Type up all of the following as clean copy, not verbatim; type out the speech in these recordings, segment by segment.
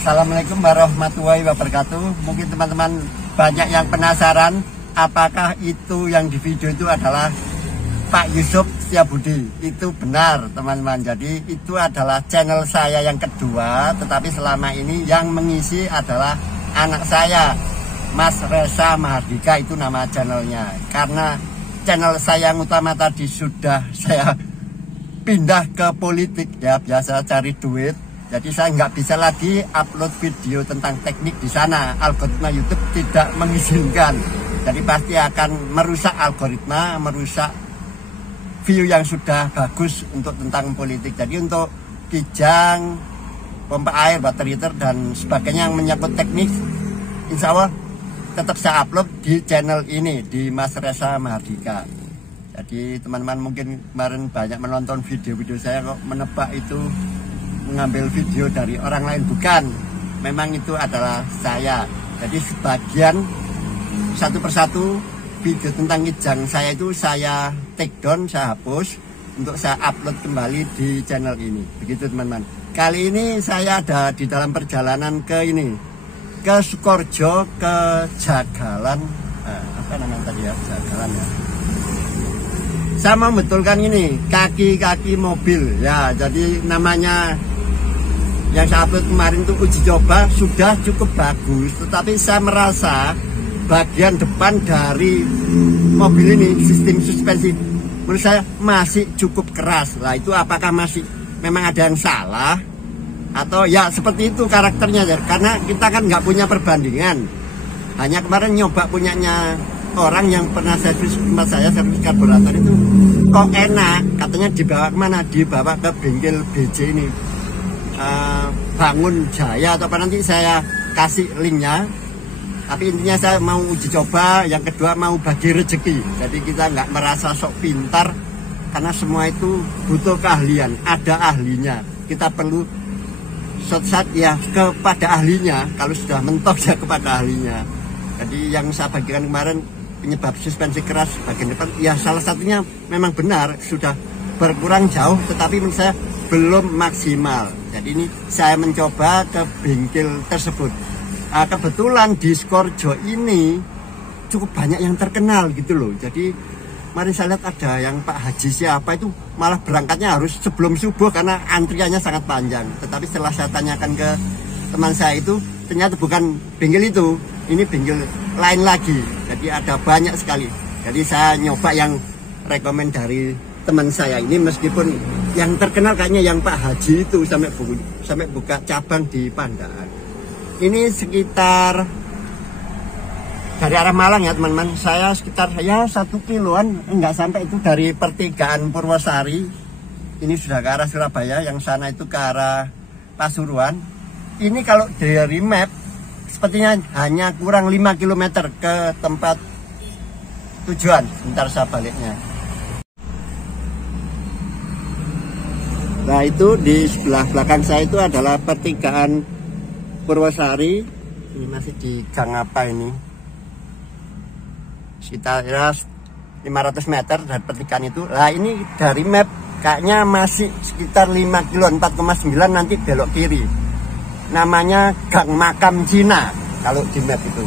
Assalamualaikum warahmatullahi wabarakatuh. Mungkin teman-teman banyak yang penasaran apakah itu yang di video itu adalah Pak Yusuf Setiabudi. Itu benar teman-teman. Jadi itu adalah channel saya yang kedua, tetapi selama ini yang mengisi adalah anak saya, Mas Reza Mahardika, itu nama channelnya. Karena channel saya yang utama tadi sudah saya pindah ke politik, ya biasa cari duit. Jadi saya nggak bisa lagi upload video tentang teknik di sana. Algoritma YouTube tidak mengizinkan. Jadi pasti akan merusak algoritma, merusak view yang sudah bagus untuk tentang politik. Jadi untuk kijang, pompa air, water heater dan sebagainya yang menyangkut teknik, insya Allah tetap saya upload di channel ini, di Mas Reza Mahardika. Jadi teman-teman mungkin kemarin banyak menonton video-video saya kok menebak itu mengambil video dari orang lain. Bukan, memang itu adalah saya. Jadi sebagian satu persatu video tentang kijang saya itu saya take down, saya hapus untuk saya upload kembali di channel ini. Begitu teman-teman. Kali ini saya ada di dalam perjalanan ke ini, ke Sukorejo, ke Jagalan, apa namanya tadi ya, Jagalan ya. Saya mau betulkan ini kaki-kaki mobil ya. Jadi namanya yang saya upload kemarin itu uji coba sudah cukup bagus, tetapi saya merasa bagian depan dari mobil ini, sistem suspensi, menurut saya masih cukup keras. Lah itu apakah masih memang ada yang salah atau ya seperti itu karakternya ya? Karena kita kan nggak punya perbandingan. Hanya kemarin nyoba punyanya orang yang pernah servis tempat saya, servis karburator itu kok enak, katanya dibawa kemana? Dibawa ke bengkel BJ ini, Bangun Jaya atau apa, nanti saya kasih linknya. Tapi intinya saya mau uji coba, yang kedua mau bagi rezeki. Jadi kita nggak merasa sok pintar, karena semua itu butuh keahlian, ada ahlinya. Kita perlu shot ya kepada ahlinya, kalau sudah mentok ya kepada ahlinya. Jadi yang saya bagikan kemarin penyebab suspensi keras bagian depan, ya salah satunya memang benar sudah berkurang jauh, tetapi menurut saya belum maksimal. Jadi ini saya mencoba ke bengkel tersebut. Kebetulan di Sukorejo ini cukup banyak yang terkenal gitu loh. Jadi kemarin saya lihat ada yang Pak Haji siapa itu malah berangkatnya harus sebelum subuh karena antriannya sangat panjang. Tetapi setelah saya tanyakan ke teman saya itu, ternyata bukan bengkel itu, ini bengkel lain lagi. Jadi ada banyak sekali. Jadi saya nyoba yang rekomend dari teman saya ini, meskipun yang terkenal kayaknya yang Pak Haji itu sampai buka cabang di Pandaan. Ini sekitar dari arah Malang ya teman-teman. Saya sekitar ya 1 kiloan, enggak sampai itu, dari pertigaan Purwosari. Ini sudah ke arah Surabaya, yang sana itu ke arah Pasuruan. Ini kalau dari map sepertinya hanya kurang 5 km ke tempat tujuan. Sebentar saya baliknya. Nah itu di sebelah belakang saya itu adalah pertigaan Purwosari. Ini masih di gang apa ini? Sekitar 500 meter dari pertigaan itu. Nah ini dari map kayaknya masih sekitar 5 kilo, 4,9, nanti belok kiri. Namanya Gang Makam Cina kalau di map itu.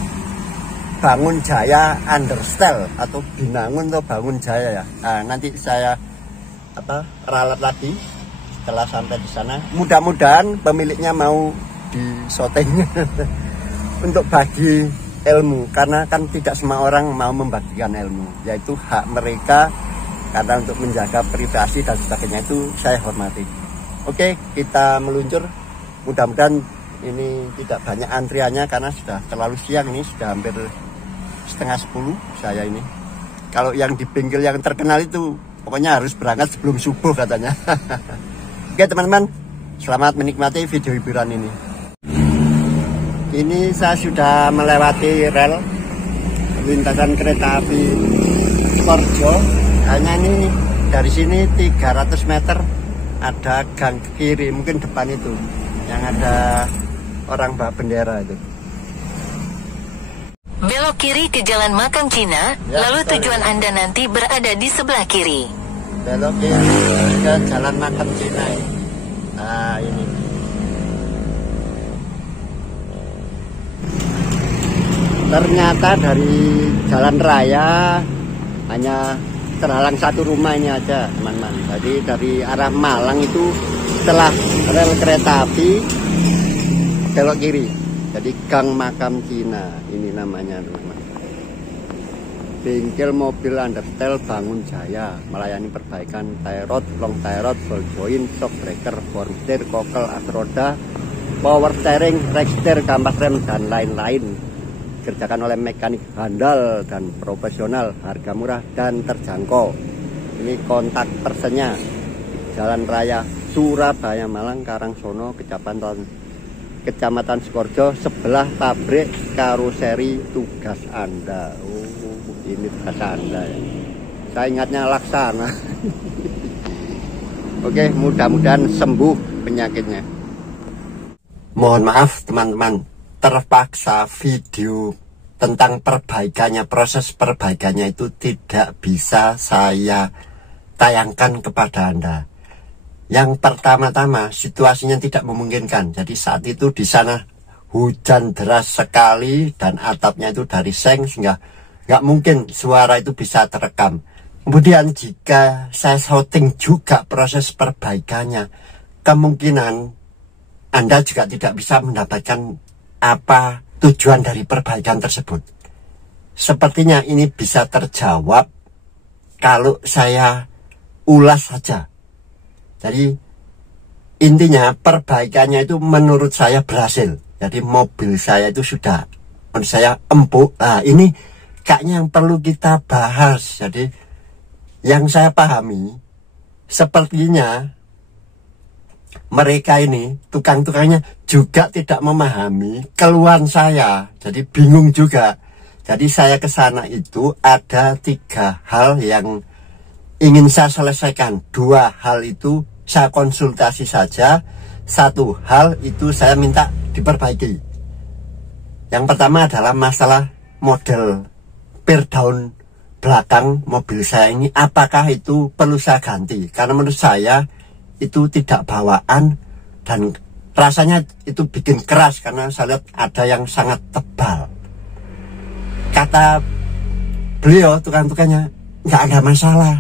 Bangun Jaya Understyle atau Binangun atau Bangun Jaya ya. Nah, nanti saya ralat lagi setelah sampai di sana. Mudah-mudahan pemiliknya mau disotengnya untuk bagi ilmu, karena kan tidak semua orang mau membagikan ilmu, yaitu hak mereka, karena untuk menjaga privasi dan sebagainya itu saya hormati. Oke, kita meluncur. Mudah-mudahan ini tidak banyak antriannya karena sudah terlalu siang, ini sudah hampir setengah 10 saya ini. Kalau yang di bengkel yang terkenal itu pokoknya harus berangkat sebelum subuh katanya. Oke teman-teman, selamat menikmati video hiburan ini. Ini saya sudah melewati rel lintasan kereta api Sukorejo. Hanya ini dari sini 300 meter ada gang ke kiri, mungkin depan itu yang ada orang bawa bendera itu. Belok kiri ke Jalan Makam Cina, ya, lalu tujuan Anda nanti berada di sebelah kiri. Belok kiri ke Jalan Makam Cina. Nah ini. Ternyata dari jalan raya hanya terhalang satu rumah ini aja, teman-teman. Jadi dari arah Malang itu setelah rel kereta api belok kiri. Jadi Gang Makam Cina ini namanya, teman-teman. Bengkel mobil understyle Bangun Jaya melayani perbaikan tie rod, long tie rod, ball joint, shock breaker, horn steer, kokel, as roda, power steering, rack steer, kampas rem, dan lain-lain. Dikerjakan oleh mekanik handal dan profesional, harga murah dan terjangkau. Ini kontak personnya Jalan Raya Surabaya Malang Karangsono, Kecamatan Sukorejo, sebelah pabrik karoseri. Tugas Anda. Ini tugas Anda ya. Saya ingatnya Laksana. Oke, mudah-mudahan sembuh penyakitnya. Mohon maaf teman-teman, terpaksa video tentang perbaikannya, proses perbaikannya itu tidak bisa saya tayangkan kepada Anda. Yang pertama-tama situasinya tidak memungkinkan. Jadi saat itu di sana hujan deras sekali dan atapnya itu dari seng sehingga nggak mungkin suara itu bisa terekam. Kemudian jika saya syuting juga proses perbaikannya, kemungkinan Anda juga tidak bisa mendapatkan apa tujuan dari perbaikan tersebut. Sepertinya ini bisa terjawab kalau saya ulas saja. Jadi intinya perbaikannya itu menurut saya berhasil. Jadi mobil saya itu sudah, menurut saya empuk. Nah ini kayaknya yang perlu kita bahas. Jadi yang saya pahami sepertinya mereka ini, tukang-tukangnya juga tidak memahami keluhan saya. Jadi bingung juga. Jadi saya ke sana itu ada 3 hal yang ingin saya selesaikan. 2 hal itu saya konsultasi saja. 1 hal itu saya minta diperbaiki. Yang pertama adalah masalah model per daun belakang mobil saya ini. Apakah itu perlu saya ganti? Karena menurut saya itu tidak bawaan dan rasanya itu bikin keras karena saya lihat ada yang sangat tebal. Kata beliau tukang-tukangnya nggak ada masalah.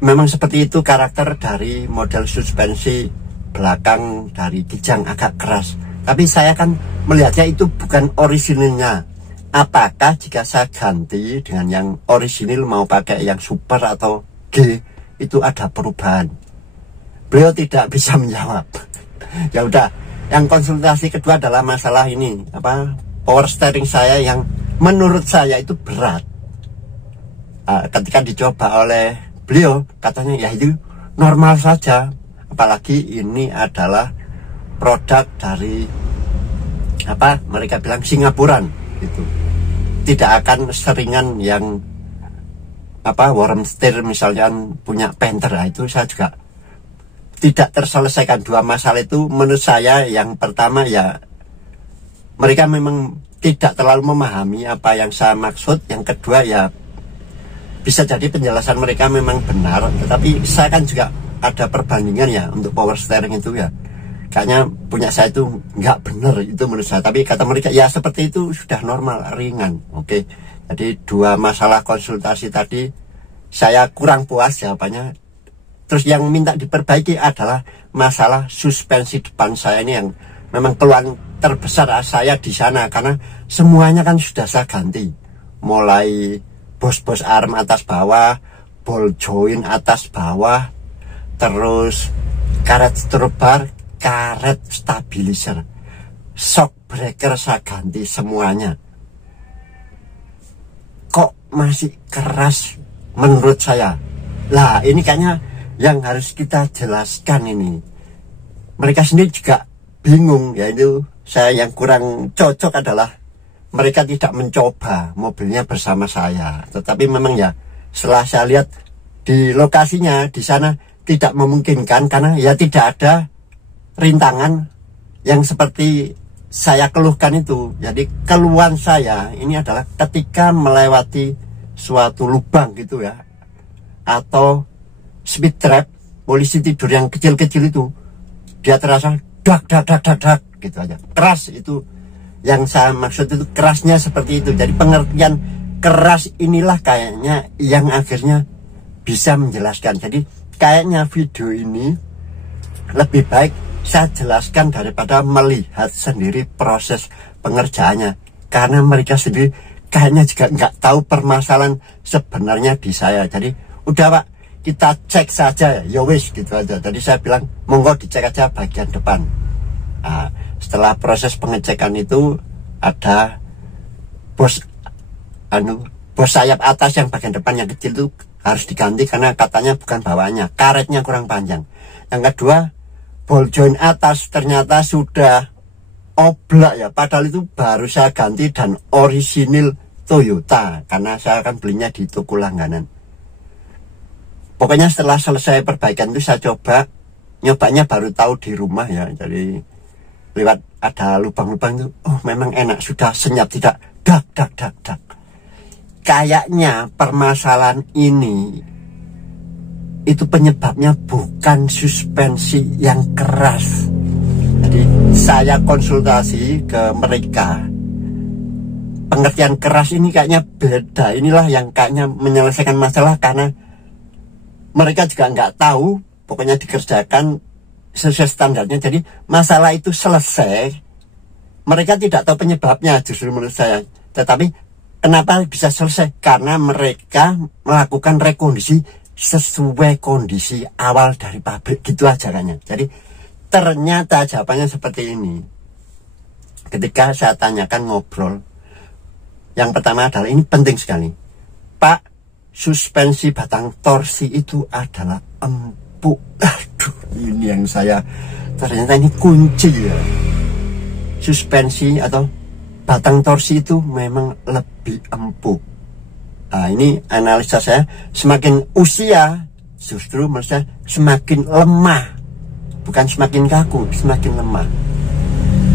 Memang seperti itu karakter dari model suspensi belakang dari Kijang, agak keras. Tapi saya kan melihatnya itu bukan orisinilnya. Apakah jika saya ganti dengan yang orisinil mau pakai yang super atau G itu ada perubahan? Beliau tidak bisa menjawab. Ya udah, yang konsultasi kedua adalah masalah ini, power steering saya yang menurut saya itu berat. Ketika dicoba oleh beliau, katanya ya itu normal saja. Apalagi ini adalah produk dari mereka bilang Singapuran gitu. Tidak akan seringan yang worm steer misalnya punya Panther. Itu saya juga tidak terselesaikan. 2 masalah itu menurut saya. Yang pertama ya mereka memang tidak terlalu memahami apa yang saya maksud. Yang kedua ya bisa jadi penjelasan mereka memang benar, tetapi saya kan juga ada perbandingan ya untuk power steering itu ya. Kayaknya punya saya itu nggak benar itu menurut saya. Tapi kata mereka ya seperti itu sudah normal, ringan. Oke. Jadi 2 masalah konsultasi tadi saya kurang puas jawabannya. Terus yang minta diperbaiki adalah masalah suspensi depan saya ini yang memang keluhan terbesar saya di sana. Karena semuanya kan sudah saya ganti. Mulai bos-bos arm atas bawah, ball joint atas bawah, terus karet strobar, karet stabilizer, shock breaker saya ganti semuanya. Kok masih keras menurut saya? Lah ini kayaknya yang harus kita jelaskan ini. Mereka sendiri juga bingung, yaitu saya yang kurang cocok adalah mereka tidak mencoba mobilnya bersama saya. Tetapi memang ya setelah saya lihat di lokasinya di sana tidak memungkinkan karena ya tidak ada rintangan yang seperti saya keluhkan itu. Jadi keluhan saya ini adalah ketika melewati suatu lubang gitu ya, atau speed trap, polisi tidur yang kecil-kecil itu, dia terasa dak dak dak dak dak gitu aja, keras itu. Yang saya maksud itu kerasnya seperti itu. Jadi pengertian keras inilah kayaknya yang akhirnya bisa menjelaskan. Jadi kayaknya video ini lebih baik saya jelaskan daripada melihat sendiri proses pengerjaannya, karena mereka sendiri kayaknya juga nggak tahu permasalahan sebenarnya di saya. Jadi udah Pak, kita cek saja ya wis gitu aja. Jadi saya bilang monggo dicek aja bagian depan. Nah, setelah proses pengecekan itu ada bos sayap atas yang bagian depan yang kecil itu harus diganti karena katanya bukan bawaannya, karetnya kurang panjang. Yang kedua, ball joint atas ternyata sudah oblak ya, padahal itu baru saya ganti dan orisinil Toyota karena saya akan belinya di toko langganan. Pokoknya setelah selesai perbaikan itu saya nyobanya baru tahu di rumah ya. Jadi lewat ada lubang-lubang itu, oh memang enak, sudah senyap, tidak dak. Kayaknya permasalahan ini itu penyebabnya bukan suspensi yang keras. Jadi saya konsultasi ke mereka, pengertian keras ini kayaknya beda. Inilah yang kayaknya menyelesaikan masalah, karena mereka juga nggak tahu, pokoknya dikerjakan sesuai standarnya. Jadi masalah itu selesai, mereka tidak tahu penyebabnya justru menurut saya. Tetapi kenapa bisa selesai? Karena mereka melakukan rekondisi sesuai kondisi awal dari pabrik, gitu aja kayaknya. Jadi ternyata jawabannya seperti ini. Ketika saya tanyakan ngobrol, yang pertama adalah ini penting sekali, Pak, suspensi batang torsi itu adalah empuk. Aduh, ini yang saya ternyata ini kunci ya. Suspensi atau batang torsi itu memang lebih empuk. Nah, ini analisa saya, semakin usia justru menurut saya semakin lemah, bukan semakin kaku, semakin lemah.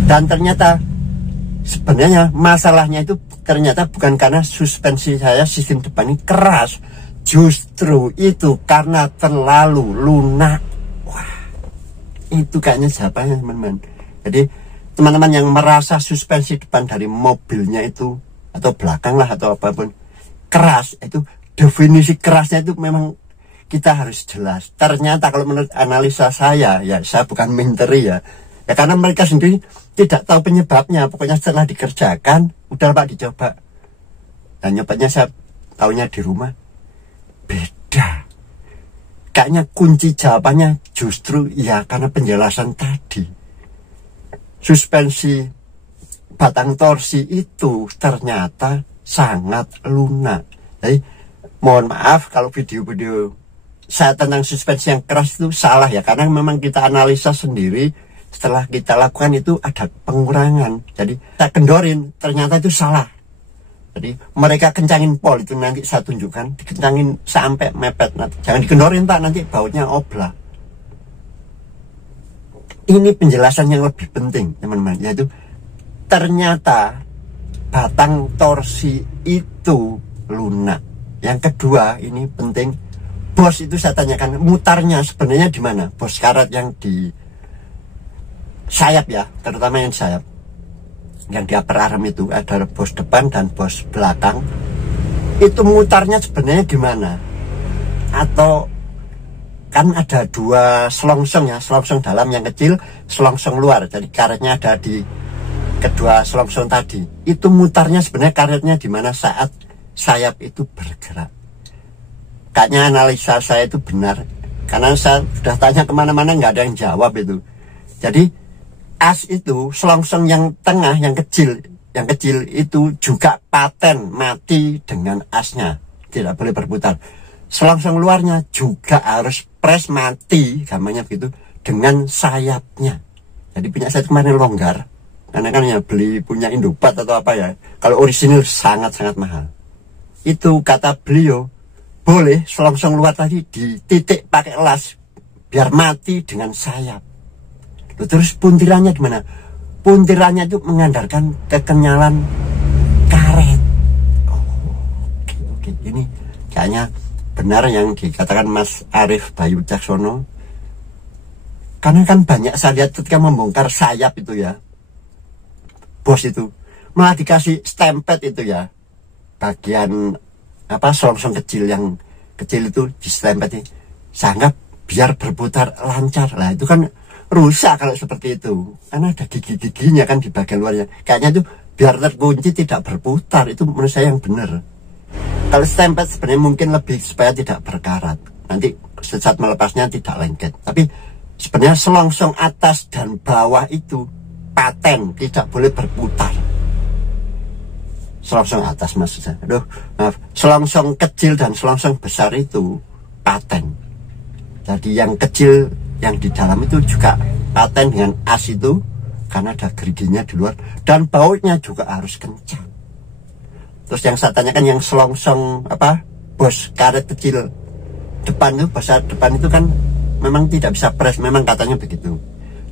Dan ternyata sebenarnya masalahnya itu ternyata bukan karena suspensi saya sistem depan ini keras, justru itu karena terlalu lunak. Wah, itu kayaknya jawabannya teman-teman. Jadi teman-teman yang merasa suspensi depan dari mobilnya itu atau belakang lah atau apapun keras, itu definisi kerasnya itu memang kita harus jelas. Ternyata kalau menurut analisa saya, ya saya bukan menteri ya, karena mereka sendiri tidak tahu penyebabnya. Pokoknya setelah dikerjakan, udah Pak dicoba, dan nyobanya saya tahunya di rumah beda. Kayaknya kunci jawabannya justru ya karena penjelasan tadi. Suspensi batang torsi itu ternyata sangat lunak. Jadi mohon maaf kalau video-video saya tentang suspensi yang keras itu salah ya, karena memang kita analisa sendiri, setelah kita lakukan itu ada pengurangan. Jadi saya kendorin, ternyata itu salah. Jadi mereka kencangin pol itu, nanti saya tunjukkan, dikencangin sampai mepet. Nanti jangan dikendorin Pak, nanti bautnya oblak. Ini penjelasan yang lebih penting teman-teman, yaitu ternyata batang torsi itu lunak. Yang kedua, ini penting, bos itu saya tanyakan mutarnya sebenarnya di mana? Bos karet yang di sayap ya, terutama yang sayap, yang di upper arm itu ada bos depan dan bos belakang. Itu mutarnya sebenarnya di mana? Atau kan ada dua selongsong ya, selongsong dalam yang kecil, selongsong luar. Jadi karetnya ada di kedua selongsong tadi. Itu mutarnya sebenarnya karetnya di mana saat sayap itu bergerak. Kayaknya analisa saya itu benar, karena saya sudah tanya kemana-mana nggak ada yang jawab itu. Jadi as itu selongsong yang tengah yang kecil itu juga paten mati dengan asnya, tidak boleh berputar. Selongsong luarnya juga harus press mati, gambarnya begitu, dengan sayapnya. Jadi punya saya kemarin longgar, karena kan ya beli punya Indopat atau apa ya, kalau orisinil sangat-sangat mahal. Itu kata beliau, boleh selongsong luar tadi dititik pakai las biar mati dengan sayap. Loh, terus puntirannya gimana? Puntirannya itu mengandalkan kekenyalan karet. Oke. Ini kayaknya benar yang dikatakan Mas Arif Bayu Caksono. Karena kan banyak saya lihat ketika membongkar sayap itu ya, bos itu malah dikasih stempet itu ya, bagian apa selongsong kecil yang kecil itu di stempet ini, sangat biar berputar lancar. Lah itu kan rusak kalau seperti itu, karena ada gigi-giginya kan di bagian luarnya, kayaknya itu biar terkunci tidak berputar. Itu menurut saya yang benar. Kalau stempet sebenarnya mungkin lebih supaya tidak berkarat, nanti saat melepasnya tidak lengket. Tapi sebenarnya selongsong atas dan bawah itu paten, tidak boleh berputar. Selongsong atas maksud saya, aduh maaf, selongsong kecil dan selongsong besar itu paten. Jadi yang kecil yang di dalam itu juga paten dengan as itu, karena ada geriginya di luar, dan bautnya juga harus kencang. Terus yang saya tanyakan yang selongsong apa bos karet kecil depan itu, besar depan itu kan memang tidak bisa press, memang katanya begitu.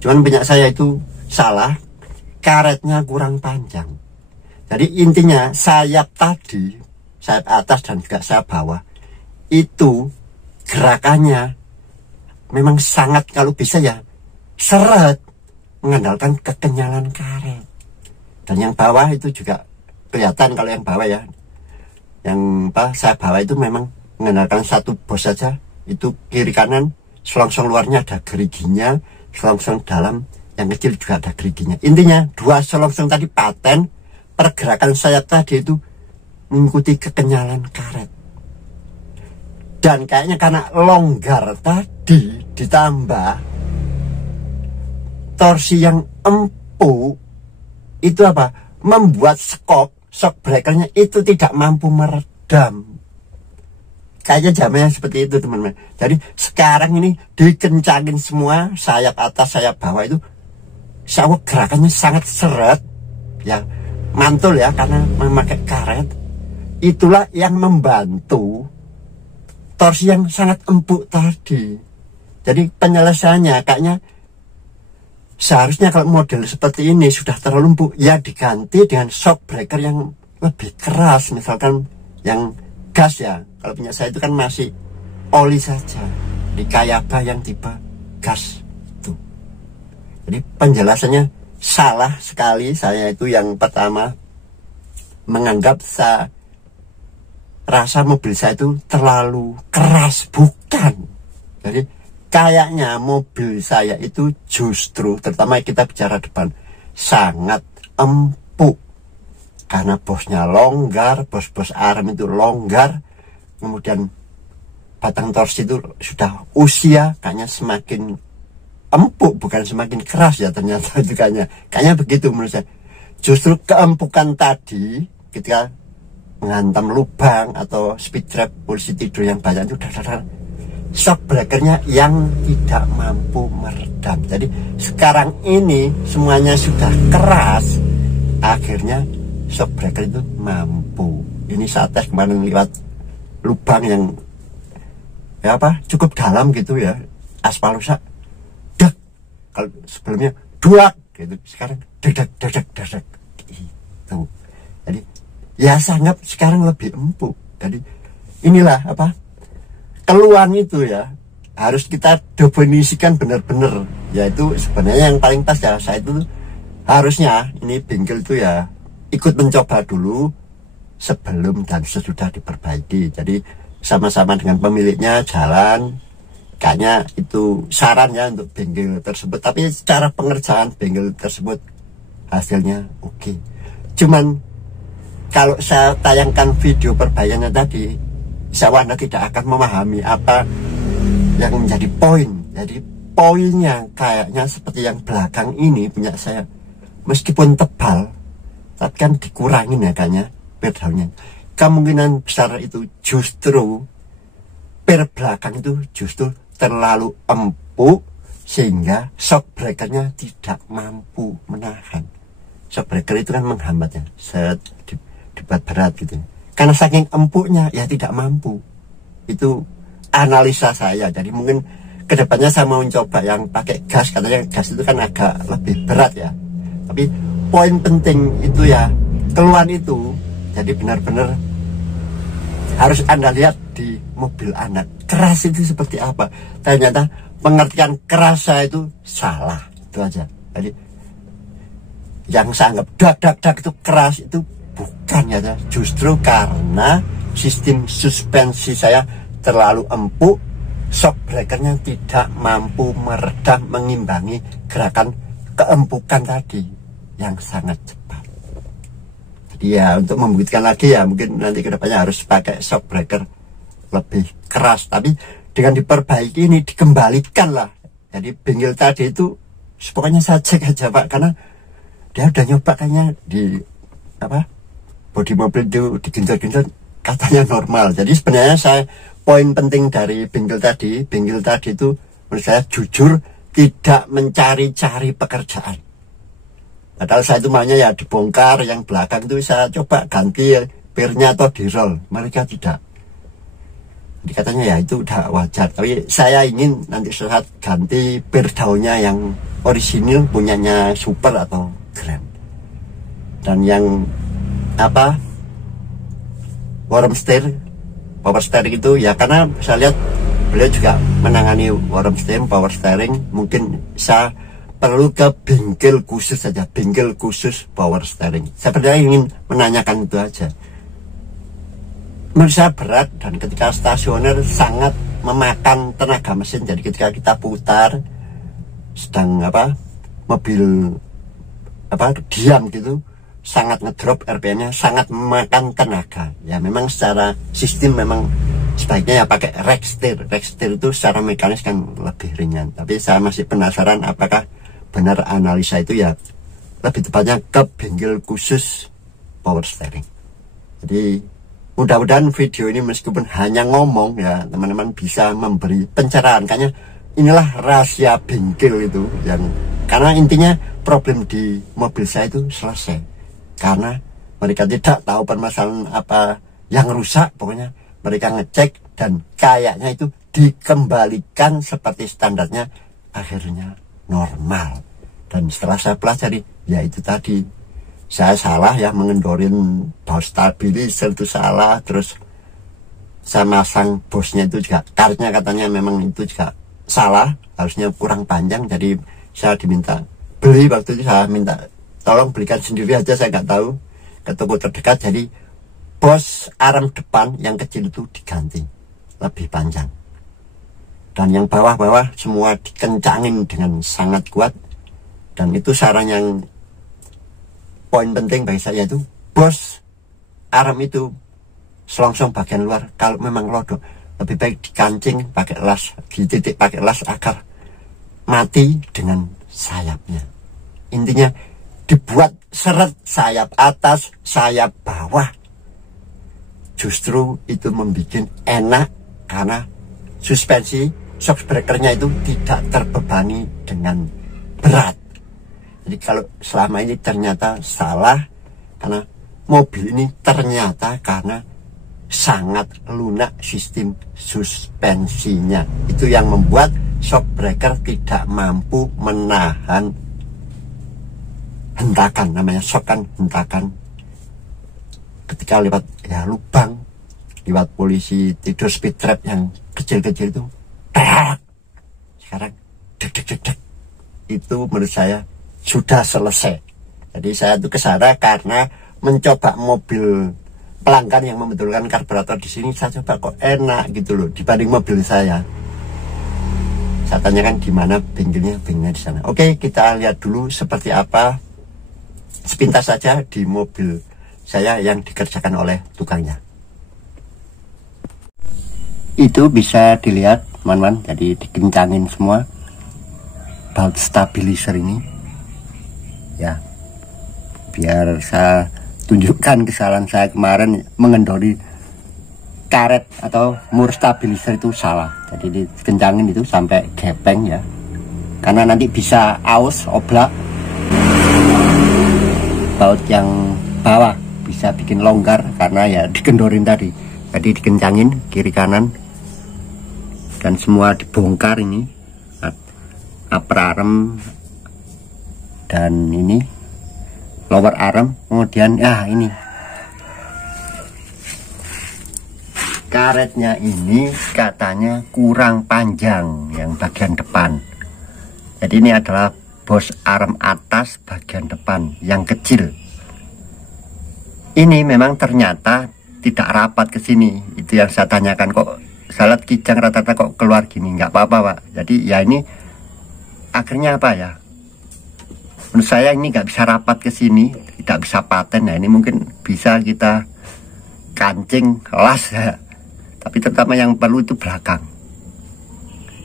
Cuman punya saya itu salah, karetnya kurang panjang. Jadi intinya sayap tadi, sayap atas dan juga sayap bawah itu gerakannya memang sangat, kalau bisa ya seret, mengandalkan kekenyalan karet. Dan yang bawah itu juga kelihatan, kalau yang bawah ya, yang apa sayap bawah itu memang mengandalkan satu bos saja, itu kiri kanan, selongsong luarnya ada geriginya, selongsong dalam yang kecil juga ada geriginya. Intinya dua selongsong tadi paten, pergerakan sayap tadi itu mengikuti kekenyalan karet. Dan kayaknya karena longgar tadi ditambah torsi yang empuk itu apa, membuat shock breakernya itu tidak mampu meredam. Kayaknya zamannya seperti itu teman-teman. Jadi sekarang ini dikencangin semua, sayap atas sayap bawah itu gerakannya sangat seret ya, mantul ya, karena memakai karet. Itulah yang membantu torsi yang sangat empuk tadi. Jadi penyelesaiannya kayaknya seharusnya kalau model seperti ini sudah terlalu empuk, ya diganti dengan shock breaker yang lebih keras, misalkan yang gas ya. Kalau punya saya itu kan masih oli saja, di Kayaba yang tipe gas itu. Jadi penjelasannya salah sekali. Saya itu yang pertama menganggap rasa mobil saya itu terlalu keras, bukan. Jadi kayaknya mobil saya itu justru, terutama kita bicara depan, sangat empuk. Karena bosnya longgar, bos-bos arm itu longgar, kemudian batang torsi itu sudah usia, kayaknya semakin empuk, bukan semakin keras ya ternyata itu kayaknya begitu menurut saya. Justru keempukan tadi ketika menghantam lubang atau speed trap polisi tidur yang banyak itu shock breakernya yang tidak mampu meredam. Jadi sekarang ini semuanya sudah keras, akhirnya shock breaker itu mampu. Ini saat tes kemarin lewat lubang yang ya apa cukup dalam gitu ya, aspal rusak, dak. Kalau sebelumnya duak gitu, sekarang dadak gitu. Jadi ya sangat sekarang lebih empuk. Jadi inilah apa keluhan itu ya, harus kita definisikan benar-benar. Yaitu sebenarnya yang paling pas ya, saya itu harusnya ini bengkel itu ya ikut mencoba dulu sebelum dan sesudah diperbaiki. Jadi sama-sama dengan pemiliknya jalan, kayaknya itu sarannya untuk bengkel tersebut. Tapi secara pengerjaan bengkel tersebut hasilnya oke. Cuman kalau saya tayangkan video perbaikannya tadi, saya Anda tidak akan memahami apa yang menjadi poin. Jadi poinnya kayaknya seperti yang belakang ini punya saya, meskipun tebal, tapi kan dikurangin ya kayaknya pedalnya. Kemungkinan besar itu justru per belakang itu justru terlalu empuk sehingga shock breakernya tidak mampu menahan. Shock breaker itu kan menghambatnya, dibuat berat gitu. Karena saking empuknya ya tidak mampu. Itu analisa saya. Jadi mungkin kedepannya saya mau coba yang pakai gas, katanya gas itu kan agak lebih berat ya. Tapi poin penting itu ya keluhan itu. Jadi benar-benar harus Anda lihat di mobil anak, keras itu seperti apa. Ternyata pengertian keras saya itu salah, itu aja. Jadi yang saya anggap dak itu keras itu bukan ya, justru karena sistem suspensi saya terlalu empuk, shock breakernya tidak mampu meredam mengimbangi gerakan keempukan tadi yang sangat cepat. Jadi ya untuk membuktikan lagi ya mungkin nanti kedepannya harus pakai shock breaker lebih keras, tapi dengan diperbaiki ini dikembalikan lah. Jadi bengkel tadi itu pokoknya saya cek aja Pak, karena dia udah nyoba kayaknya di apa bodi mobil itu digenjot-genjot katanya normal. Jadi sebenarnya saya poin penting dari bengkel tadi itu menurut saya jujur tidak mencari-cari pekerjaan. Padahal saya itu maunya ya dibongkar, yang belakang itu saya coba ganti pirnya atau di roll, mereka tidak. Jadi katanya ya itu udah wajar, tapi saya ingin nanti saat ganti pir daunnya yang orisinil punyanya Super atau Grand. Dan yang apa power steering itu ya karena saya lihat beliau juga menangani power steering, mungkin saya perlu ke bengkel khusus saja, bengkel khusus power steering. Saya sebenarnya ingin menanyakan itu aja. Menurut saya berat dan ketika stasioner sangat memakan tenaga mesin. Jadi ketika kita putar sedang mobil diam gitu, sangat ngedrop RPM-nya, sangat memakan tenaga. Ya memang secara sistem memang sebaiknya ya pakai rack steer. Rack steer itu secara mekanis kan lebih ringan. Tapi saya masih penasaran apakah benar analisa itu ya lebih tepatnya ke bengkel khusus power steering. Jadi mudah-mudahan video ini meskipun hanya ngomong ya teman-teman bisa memberi pencerahan. Kayaknya inilah rahasia bengkel itu yang karena intinya problem di mobil saya itu selesai karena mereka tidak tahu permasalahan apa yang rusak, pokoknya mereka ngecek dan kayaknya itu dikembalikan seperti standarnya, akhirnya normal. Dan setelah saya pelajari ya itu tadi saya salah ya mengendorin bos stabilizer itu salah, terus saya masang bosnya itu juga kartnya katanya memang itu juga salah, harusnya kurang panjang. Jadi saya diminta beli, waktu itu saya minta tolong belikan sendiri aja, saya nggak tahu ke toko terdekat. Jadi bos arm depan yang kecil itu diganti lebih panjang dan yang bawah-bawah semua dikencangin dengan sangat kuat. Dan itu saran yang poin penting bagi saya itu bos arm itu selongsong bagian luar kalau memang lodok lebih baik dikancing pakai las, dititik pakai las agar mati dengan sayapnya. Intinya dibuat seret sayap atas, sayap bawah. Justru itu membuat enak karena suspensi shock breakernya itu tidak terbebani dengan berat. Jadi kalau selama ini ternyata salah karena mobil ini ternyata karena sangat lunak sistem suspensinya. Itu yang membuat shock breaker tidak mampu menahan hentakan, namanya shock kan hentakan. Ketika lewat ya lubang, lewat polisi tidur speed trap yang kecil-kecil itu, sekarang deg-deg-deg. Itu menurut saya sudah selesai. Jadi saya itu kesana karena mencoba mobil pelanggan yang membetulkan karburator di sini. Saya coba kok enak gitu loh dibanding mobil saya. Saya tanyakan di mana bengkelnya di sana. Oke, kita lihat dulu seperti apa sepintas saja di mobil saya yang dikerjakan oleh tukangnya. Itu bisa dilihat teman-teman, jadi dikencangin semua baut stabilizer ini ya, biar saya tunjukkan kesalahan saya kemarin mengendori karet atau mur stabilizer itu salah. Jadi dikencangin itu sampai gepeng ya, karena nanti bisa aus oblak baut yang bawah, bisa bikin longgar karena ya dikendorin tadi. Jadi dikencangin kiri kanan dan semua dibongkar ini, upper arm dan ini lower arm. Kemudian ini karetnya ini katanya kurang panjang yang bagian depan. Jadi ini adalah bos arm atas bagian depan yang kecil. Ini memang ternyata tidak rapat ke sini. Itu yang saya tanyakan, kok salad kijang rata-rata kok keluar gini. Nggak apa-apa Pak. Jadi ya ini akhirnya apa ya, menurut saya ini nggak bisa rapat ke sini, tidak bisa paten. Nah ini mungkin bisa kita kancing las ya. Tapi terutama yang perlu itu belakang.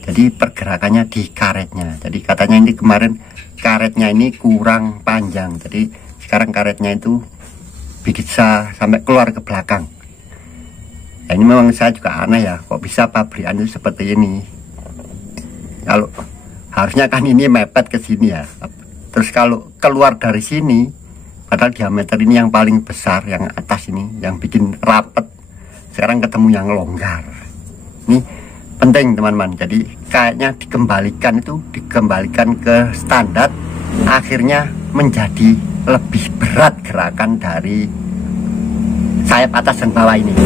Jadi pergerakannya di karetnya. Jadi katanya ini kemarin karetnya ini kurang panjang. Jadi sekarang karetnya itu bisa sampai keluar ke belakang. Nah, ini memang saya juga aneh ya, kok bisa pabrikan itu seperti ini. Kalau harusnya kan ini mepet ke sini ya. Terus kalau keluar dari sini, padahal diameter ini yang paling besar, yang atas ini, yang bikin rapet. Sekarang ketemu yang longgar. Ini penting teman-teman. Jadi kayaknya dikembalikan ke standar, akhirnya menjadi lebih berat gerakan dari sayap atas dan bawah ini.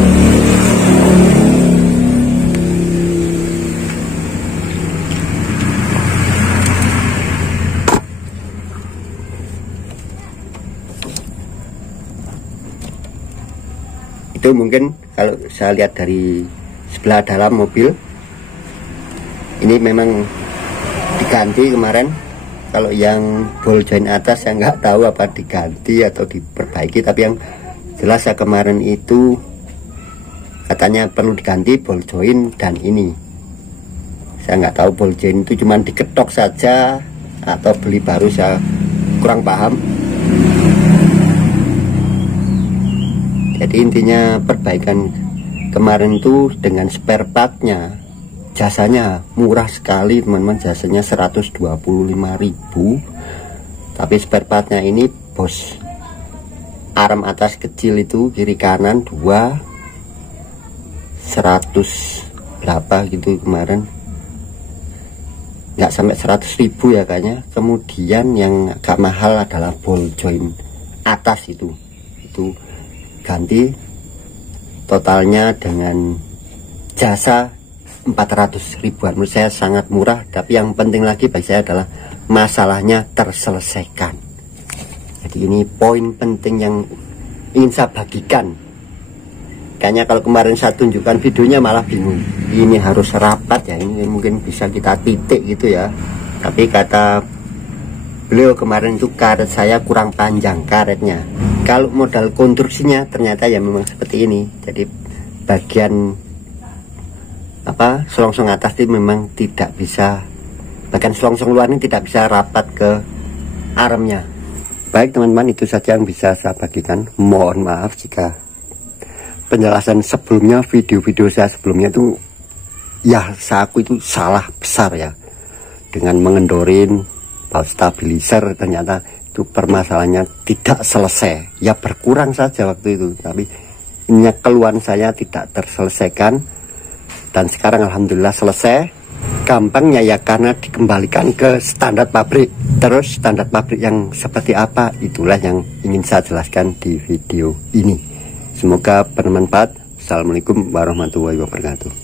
Itu mungkin kalau saya lihat dari sebelah dalam mobil ini memang diganti kemarin. Kalau yang ball joint atas saya nggak tahu apa diganti atau diperbaiki, tapi yang jelas saya kemarin itu katanya perlu diganti ball joint dan ini. Saya nggak tahu ball joint itu cuman diketok saja atau beli baru, saya kurang paham. Jadi intinya perbaikan kemarin itu dengan spare partnya, jasanya murah sekali teman-teman, jasanya 125.000. Tapi spare partnya ini bos arm atas kecil itu kiri kanan 100 berapa gitu kemarin, nggak sampai 100.000 ya kayaknya. Kemudian yang agak mahal adalah ball joint atas itu ganti totalnya dengan jasa 400 ribuan. Menurut saya sangat murah, tapi yang penting lagi bagi saya adalah masalahnya terselesaikan. Jadi ini poin penting yang ingin saya bagikan. Kayaknya kalau kemarin saya tunjukkan videonya malah bingung, ini harus rapat ya, ini mungkin bisa kita titik gitu ya. Tapi kata beliau kemarin itu karet saya kurang panjang karetnya. Kalau modal konstruksinya ternyata ya memang seperti ini. Jadi bagian selongsong atas itu memang tidak bisa, bahkan selongsong luar ini tidak bisa rapat ke armnya. Baik teman-teman, itu saja yang bisa saya bagikan. Mohon maaf jika penjelasan sebelumnya, video-video saya sebelumnya itu ya aku itu salah besar ya, dengan mengendorin power stabilizer. Ternyata itu permasalahannya tidak selesai ya, berkurang saja waktu itu, tapi ini keluhan saya tidak terselesaikan. Dan sekarang alhamdulillah selesai. Gampangnya ya karena dikembalikan ke standar pabrik. Terus standar pabrik yang seperti apa, itulah yang ingin saya jelaskan di video ini. Semoga bermanfaat. Assalamualaikum warahmatullahi wabarakatuh.